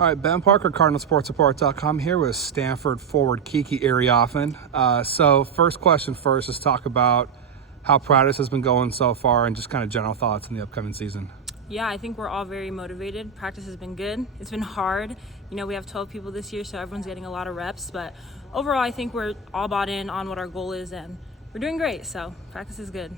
All right, Ben Parker, CardinalSportsReport.com here with Stanford forward Kiki Iriafen. So first question first is talk about how practice has been going so far and just kind of general thoughts in the upcoming season. Yeah, I think we're all very motivated. Practice has been good. It's been hard. You know, we have 12 people this year, so everyone's getting a lot of reps. But overall, I think we're all bought in on what our goal is, and we're doing great. So practice is good.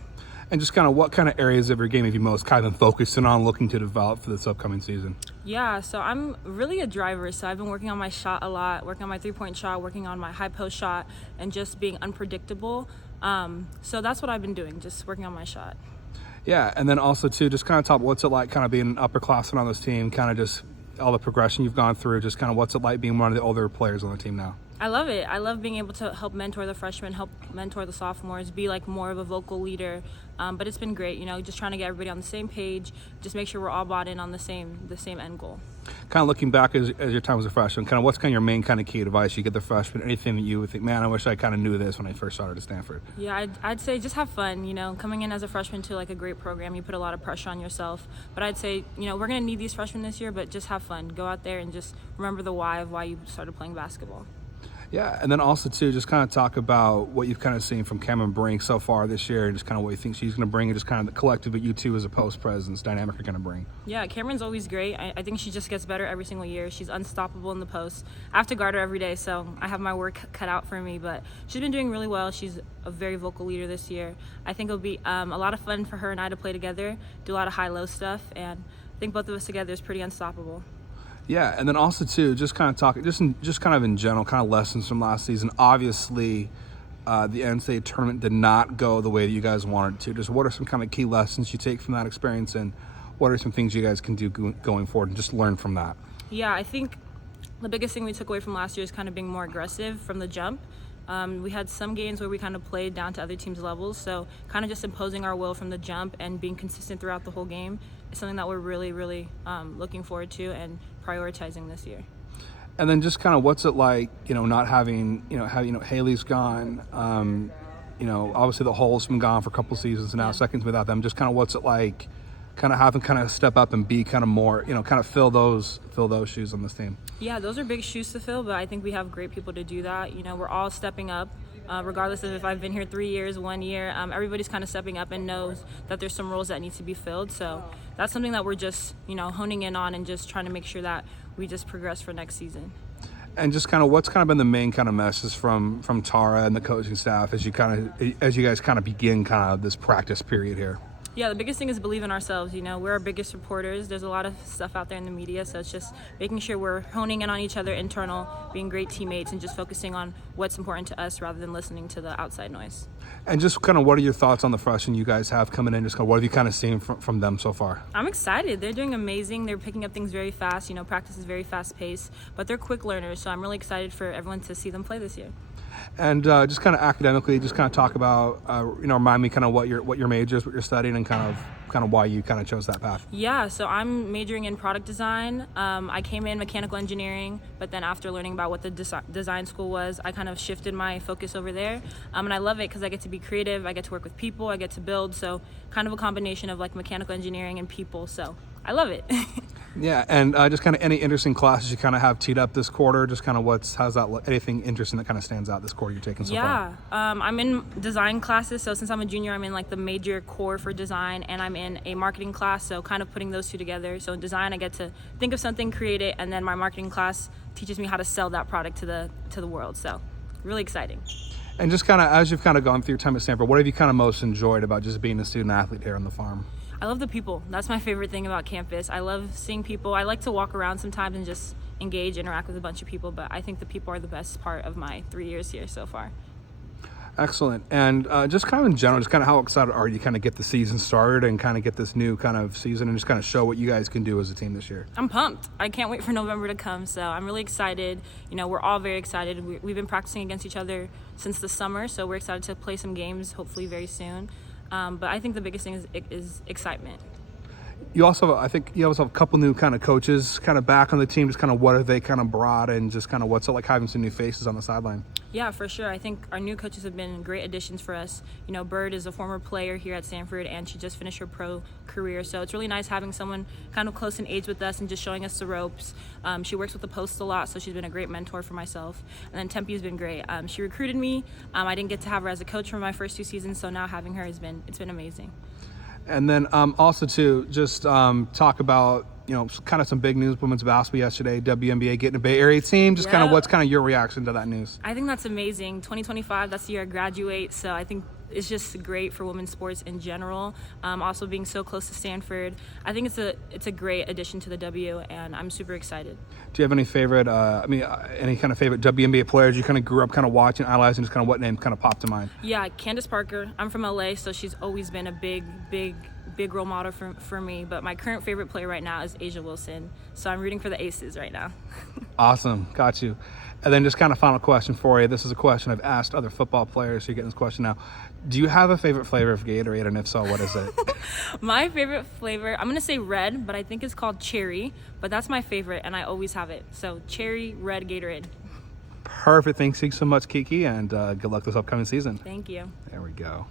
And just kind of what kind of areas of your game have you most kind of been focusing on looking to develop for this upcoming season? Yeah, so I'm really a driver, so I've been working on my shot a lot, working on my three-point shot, working on my high post shot, and just being unpredictable. So that's what I've been doing, just working on my shot. Yeah, and then also too, just kind of talk what's it like kind of being an upperclassman on this team, kind of just all the progression you've gone through, just kind of what's it like being one of the older players on the team now? I love it. I love being able to help mentor the freshmen, help mentor the sophomores, be like more of a vocal leader. But it's been great, you know, just trying to get everybody on the same page, just make sure we're all bought in on the same end goal. Kind of looking back as your time as a freshman, kind of what's kind of your main kind of key advice you get the freshmen, anything that you would think, man, I wish I kind of knew this when I first started at Stanford? Yeah, I'd say just have fun, you know, coming in as a freshman to like a great program, you put a lot of pressure on yourself. But I'd say, you know, we're going to need these freshmen this year, but just have fun. Go out there and just remember the why of why you started playing basketball. Yeah, and then also too, just kind of talk about what you've kind of seen from Brink so far this year, and just kind of what you think she's going to bring, and just kind of the collective that you two as a post presence dynamic are going to bring. Yeah, Cameron's always great. I think she just gets better every single year. She's unstoppable in the post. I have to guard her every day, so I have my work cut out for me. But she's been doing really well. She's a very vocal leader this year. I think it'll be a lot of fun for her and I to play together, do a lot of high-low stuff, and I think both of us together is pretty unstoppable. Yeah, and then also too, just kind of talking, just kind of in general, kind of lessons from last season. Obviously, the NCAA tournament did not go the way that you guys wanted it to. Just what are some kind of key lessons you take from that experience, and what are some things you guys can do going forward and just learn from that? Yeah, I think the biggest thing we took away from last year is kind of being more aggressive from the jump. We had some games where we kind of played down to other teams' levels, so kind of just imposing our will from the jump and being consistent throughout the whole game is something that we're really looking forward to and prioritizing this year. And then just kind of what's it like, you know, not having, Haley's gone, obviously the Hole's been gone for a couple seasons now, seconds without them. Just kind of what's it like, kind of having kind of step up and be kind of more, kind of fill those shoes on this team. Yeah, those are big shoes to fill, but I think we have great people to do that. You know, we're all stepping up. Regardless of if I've been here 3 years, 1 year, everybody's kind of stepping up and knows that there's some roles that need to be filled. So that's something that we're just, honing in on and just trying to make sure that we just progress for next season. And just kind of what's kind of been the main kind of message from Tara and the coaching staff as you guys kind of begin kind of this practice period here? Yeah, the biggest thing is believe in ourselves. You know, we're our biggest reporters. There's a lot of stuff out there in the media, so it's just making sure we're honing in on each other internal, being great teammates, and just focusing on what's important to us rather than listening to the outside noise. And just kind of what are your thoughts on the freshmen you guys have coming in? Just kind of what have you kind of seen from them so far? I'm excited. They're doing amazing. They're picking up things very fast. You know, practice is very fast-paced, but they're quick learners, so I'm really excited for everyone to see them play this year. And just kind of academically, just kind of talk about, remind me kind of what your major is, what you're studying, and kind of why you kind of chose that path. Yeah, so I'm majoring in product design. I came in mechanical engineering, but then after learning about what the design school was, I kind of shifted my focus over there. And I love it because I get to be creative, I get to work with people, I get to build. So kind of a combination of like mechanical engineering and people. So I love it. Yeah, and just kind of any interesting classes you kind of have teed up this quarter, just kind of how's that look? Anything interesting that kind of stands out this quarter you're taking so far? Yeah, I'm in design classes, so since I'm a junior, I'm in like the major core for design, and I'm in a marketing class, so kind of putting those two together. So in design, I get to think of something, create it, and then my marketing class teaches me how to sell that product to the world, so really exciting. And just kind of, as you've kind of gone through your time at Stanford, what have you kind of most enjoyed about just being a student athlete here on the farm? I love the people. That's my favorite thing about campus. I love seeing people. I like to walk around sometimes and just interact with a bunch of people, but I think the people are the best part of my 3 years here so far. Excellent. And just kind of in general, just kind of how excited are you to kind of get the season started and kind of get this new kind of season and just kind of show what you guys can do as a team this year? I'm pumped. I can't wait for November to come, so I'm really excited. You know, we're all very excited. We've been practicing against each other since the summer, so we're excited to play some games hopefully very soon. But I think the biggest thing is excitement. I think you also have a couple new kind of coaches kind of back on the team. Just kind of what have they kind of brought, and just kind of what's it like having some new faces on the sideline? Yeah, for sure. I think our new coaches have been great additions for us. You know, Bird is a former player here at Stanford, and she just finished her pro career. So it's really nice having someone kind of close in age with us and just showing us the ropes. She works with the post a lot, so she's been a great mentor for myself. And then Tempe's been great. She recruited me. I didn't get to have her as a coach for my first 2 seasons, so now having her it's been amazing. And then also too, just talk about, you know, kind of some big news, women's basketball yesterday, WNBA getting a Bay Area team. Just kind of what's kind of your reaction to that news? I think that's amazing. 2025, that's the year I graduate, so I think it's just great for women's sports in general. Also being so close to Stanford, I think it's a great addition to the W, and I'm super excited. Do you have any favorite, any kind of favorite WNBA players you kind of grew up kind of watching, idolizing? Just kind of what name kind of popped to mind? Yeah, Candace Parker. I'm from LA, so she's always been a big role model for me. But my current favorite player right now is Asia Wilson, so I'm rooting for the Aces right now. Awesome, got you. And then just kind of final question for you. This is a question I've asked other football players, so you're getting this question now. Do you have a favorite flavor of Gatorade, and if so, what is it? My favorite flavor, I'm going to say red, but I think it's called cherry. But that's my favorite, and I always have it. So cherry, red Gatorade. Perfect. Thanks so much, Kiki, and good luck this upcoming season. Thank you. There we go.